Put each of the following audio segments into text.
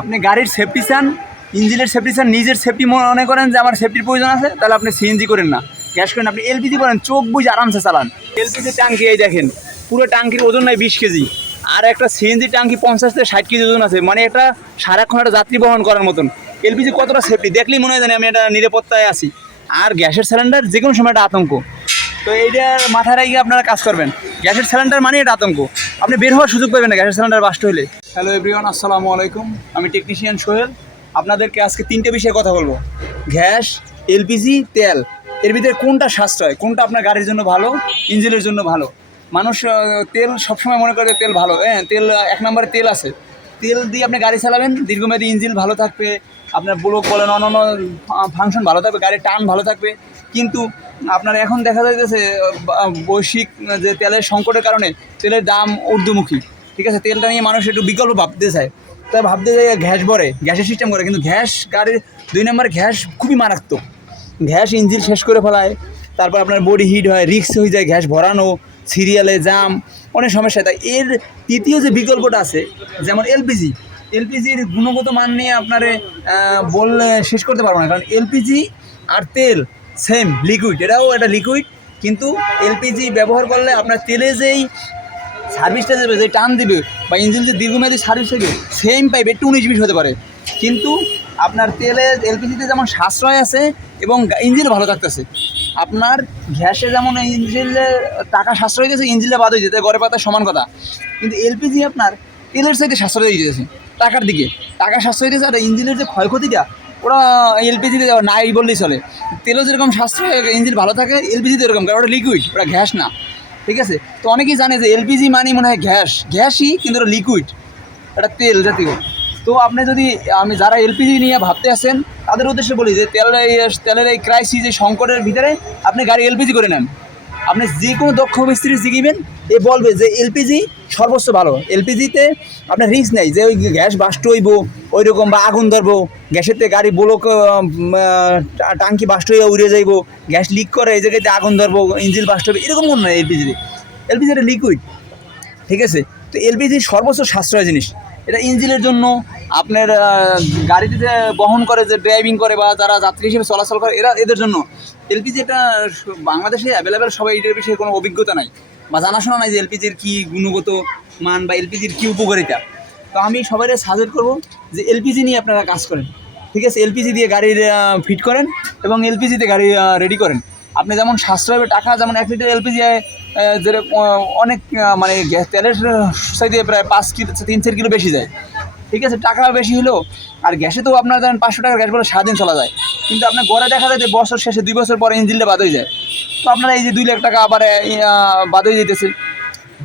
আপনি গাড়ির সেফটি চান, ইঞ্জিনের সেফটি চান, নিজের সেফটি মনে করেন যে আমার সেফটির প্রয়োজন আছে, তাহলে আপনি সিএনজি করেন না, গ্যাস করেন। আপনি এলপিজি করেন, চোখ বুঝে আরামসে চালান। এলপিজি ট্যাঙ্কি এই দেখেন, পুরো ট্যাঙ্কির ওজন নাই 20 কেজি, আর একটা সিএনজি ট্যাঙ্কি 50 থেকে 60 কেজি ওজন আছে, মানে একটা সারাক্ষণ একটা যাত্রী বহন করার মতন। এলপিজি কতটা সেফটি দেখলেই মনে হয় জানি আমি এটা নিরাপত্তায় আছি। আর গ্যাসের সিলিন্ডার যে কোনো সময় একটা আতঙ্ক। তো এইটার মাথায় রেখে আপনারা কাজ করবেন। গ্যাসের সিলিন্ডার মানে এটা আতঙ্ক, আপনি বের হওয়ার সুযোগ পাবেন না গ্যাসের সিলিন্ডার বাস্ট হলে। হ্যালো এভরিওয়ান, আসসালামু আলাইকুম। আমি টেকনিশিয়ান সোহেল। আপনাদেরকে আজকে 3টে বিষয়ে কথা বলবো। গ্যাস, এলপিজি, তেল, এর ভিতরে কোনটা সাশ্রয়, কোনটা আপনার গাড়ির জন্য ভালো, ইঞ্জিনের জন্য ভালো। মানুষ তেল সবসময় মনে করে তেল ভালো, হ্যাঁ তেল 1 নম্বরে তেল আছে। তেল দিয়ে আপনি গাড়ি চালাবেন, দীর্ঘমেয়াদী ইঞ্জিন ভালো থাকবে, আপনার ব্লক বলেন অন্যান্য ফাংশন ভালো থাকবে, গাড়ির টান ভালো থাকবে। কিন্তু আপনার এখন দেখা যাইতেছে বৈশ্বিক যে তেলের সংকটের কারণে তেলের দাম ঊর্ধ্বমুখী। ঠিক আছে, তেলটা নিয়ে মানুষ একটু বিকল্প ভাবতে চায়, তাই ভাবতে চাই গ্যাস ভরে, গ্যাসের সিস্টেম করে। কিন্তু গ্যাস গাড়ির 2 নম্বর গ্যাস খুবই মারাত্মক। গ্যাস ইঞ্জিন শেষ করে ফেলায়, তারপর আপনার বডি হিট হয়, রিস্ক হয়ে যায় গ্যাস ভরানো, সিরিয়ালে জাম, অনেক সমস্যা। তাই এর তৃতীয় যে বিকল্পটা আছে, যেমন এলপিজি, এলপিজির গুণগত মান নিয়ে আপনারে বললে শেষ করতে পারবো না। কারণ এলপিজি আর তেল সেম লিকুইড, এটাও একটা লিকুইড। কিন্তু এলপিজি ব্যবহার করলে আপনার তেলে যেই সার্ভিসটা দেবে, যে টান দিবে বা ইঞ্জিন যে দীর্ঘমেয়াদী সার্ভিস থেকে সেম পাইবে, একটু 19-20 হতে পারে। কিন্তু আপনার তেলে এলপিজিতে যেমন সাশ্রয় আছে এবং ইঞ্জিন ভালো থাকতেছে, আপনার গ্যাসে যেমন ইঞ্জিনে টাকা সাশ্রয় দিয়েছে, ইঞ্জিনটা বাদ হয়ে যেতে গড়ে পাতায় সমান কথা। কিন্তু এলপিজি আপনার তেলের সাইডে সাশ্রয় দিয়ে দিতেছে, টাকার দিকে টাকা সাশ্রয় দিয়েছে। আর ইঞ্জিনের যে ক্ষয়ক্ষতিটা ওরা এলপিজিতে নাই বললেই চলে। তেলও যেরকম সাশ্রয়, ইঞ্জিন ভালো থাকে, এলপিজিতে এরকম, কারণ ওটা লিকুইড, ওটা গ্যাস না। ঠিক আছে, তো অনেকেই জানে যে এলপিজি মানে মনে হয় গ্যাসই, কিন্তু ওটা লিকুইড, এটা তেল জাতীয়। তো আপনি যদি যারা এলপিজি নিয়ে ভাবতে আসেন তাদের উদ্দেশ্যে বলি যে তেলের এই ক্রাইসিস, এই সংকটের ভিতরে আপনি গাড়ি এলপিজি করে নেন। আপনি যে কোনো দক্ষ মিস্ত্রি শিখিবেন, এ বলবে যে এলপিজি সর্বোচ্চ ভালো। এলপিজিতে আপনার রিস্ক নেই যে ওই গ্যাস বাস্ট হইব ওই রকম, বা আগুন ধরবো গ্যাসেতে, গাড়ি ব্লক টাঙ্কি বাস্ট হয়ে উড়ে যাইব, গ্যাস লিক করে এই জায়গাতে আগুন ধরবো, ইঞ্জিন বাস্ট হবে, এরকম কোনো নয়। এলপিজি একটা লিকুইড। ঠিক আছে, তো এলপিজি সর্বোচ্চ সাশ্রয় জিনিস। এটা ইঞ্জিনের জন্য, আপনার গাড়িতে যে বহন করে, যে ড্রাইভিং করে বা যারা যাত্রী হিসেবে চলাচল করে, এদের জন্য এলপিজি এটা বাংলাদেশে অ্যাভেলেবেল। সবাই এটার বিষয়ে কোনো অভিজ্ঞতা নাই বা জানাশোনা নাই যে এলপিজির কী গুণগত মান বা এলপিজির কী উপকারিতা। তো আমি সবাই সাজেস্ট করবো যে এলপিজি নিয়ে আপনারা কাজ করেন। ঠিক আছে, এলপিজি দিয়ে গাড়ির ফিট করেন এবং এলপিজিতে গাড়ি রেডি করেন। আপনি যেমন সাশ্রয় হবে টাকা, যেমন 1 লিটার এলপিজি যে অনেক মানে গ্যাস তেলের সাইডে প্রায় 5-3 কিলো বেশি যায়। ঠিক আছে, টাকা বেশি হলেও, আর গ্যাসে তো আপনার ধরেন 500 টাকার গ্যাস বলে সারাদিন চলা যায়। কিন্তু আপনার গড়ে দেখা যায় যে বছর শেষে 2 বছর পরে ইঞ্জিনটা বাদ হয়ে যায়। তো আপনারা এই যে 2 লাখ টাকা আবার বাদ হয়ে যেতেছে।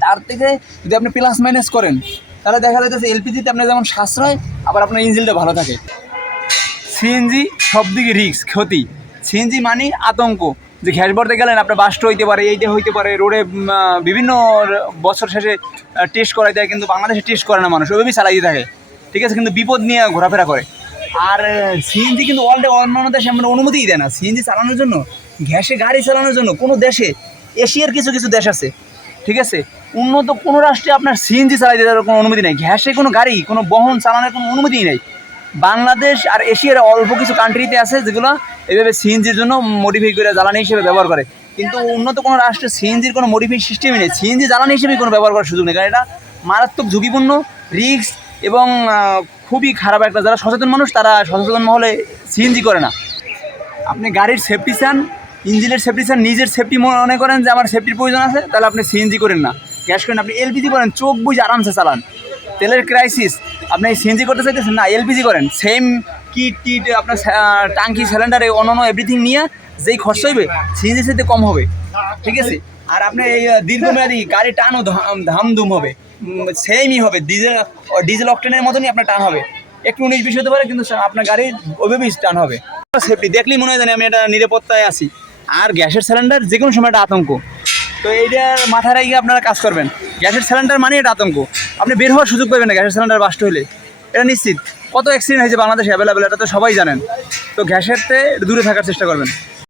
তার থেকে যদি আপনি প্লাস মাইনাস করেন, তাহলে দেখা যাইতেছে এলপিজিতে আপনার যেমন সাশ্রয়, আবার আপনার ইঞ্জিনটা ভালো থাকে। সিএনজি সব দিকে রিস্ক, ক্ষতি। সিএনজি মানে আতঙ্ক, যে গ্যাস ভরতে গেলেন আপনার বাস্ট হইতে পারে, এইটা হইতে পারে। রোডে বিভিন্ন বছর শেষে টেস্ট করাই দেয়, কিন্তু বাংলাদেশে টেস্ট করে না, মানুষ ওইভাবেই চালাইতে থাকে। ঠিক আছে, কিন্তু বিপদ নিয়ে ঘোরাফেরা করে। আর সিএনজি কিন্তু অন্যান্য দেশে আমরা অনুমতিই দেয় না সিএনজি চালানোর জন্য, গ্যাসে গাড়ি চালানোর জন্য। কোনো দেশে, এশিয়ার কিছু কিছু দেশ আছে, ঠিক আছে, উন্নত কোনো রাষ্ট্রে আপনার সিএনজি চালাই দেওয়ার কোনো অনুমতি নেই। গ্যাসে কোনো গাড়ি, কোনো বহন চালানোর কোনো অনুমতিই নেই। বাংলাদেশ আর এশিয়ার অল্প কিছু কান্ট্রিতে আছে যেগুলো এইভাবে সিএনজির জন্য মডিফাই করে জ্বালানি হিসেবে ব্যবহার করে। কিন্তু উন্নত কোনো রাষ্ট্রে সিএনজির কোনো মডিফাই সিস্টেমই নেই, সিএনজি জ্বালানি হিসেবে কোনো ব্যবহার করার সুযোগ নেই। কারণ এটা মারাত্মক ঝুঁকিপূর্ণ, রিস্ক এবং খুবই খারাপ একটা। যারা সচেতন মানুষ তারা সচেতন মহলে সিএনজি করে না। আপনি গাড়ির সেফটি চান, ইঞ্জিনের সেফটি চান, নিজের সেফটি মনে করেন যে আমার সেফটির প্রয়োজন আছে, তাহলে আপনি সিএনজি করেন না, গ্যাস করেন। আপনি এলপিজি করেন, চোখ বুঝে আরামসে চালান। তেলের ক্রাইসিস, আপনি সিএনজি করতে চাইতেছেন না, এলপিজি করেন। সেম কিট আপনার টাঙ্কি সিলিন্ডারে অন্যান্য এভরিথিং নিয়ে যেই খরচ হইবে সিএনজির সাথে কম হবে। ঠিক আছে, আর আপনার এই দীর্ঘমেয়াদী গাড়ি টানও ধামধুম হবে, সেমই হবে, ডিজেল অকটেনের মতনই আপনার টান হবে। একটু 19-20 হতে পারে, কিন্তু আপনার গাড়ির ওইভাবেই টান হবে। সেফটি দেখলেই মনে হয় জানি আমি এটা নিরাপত্তায় আছি। আর গ্যাসের সিলিন্ডার যে কোনো সময় একটা আতঙ্ক। তো এইটার মাথায় রেখে আপনারা কাজ করবেন। গ্যাসের সিলিন্ডার মানে এটা আতঙ্ক, আপনি বের হওয়ার সুযোগ পাবেন না গ্যাসের সিলিন্ডার বাস্ট হলে, এটা নিশ্চিত। কত অ্যাক্সিডেন্ট হয়েছে বাংলাদেশে অ্যাভেলেবেল, এটা তো সবাই জানেন। তো গ্যাসের থেকে দূরে থাকার চেষ্টা করবেন।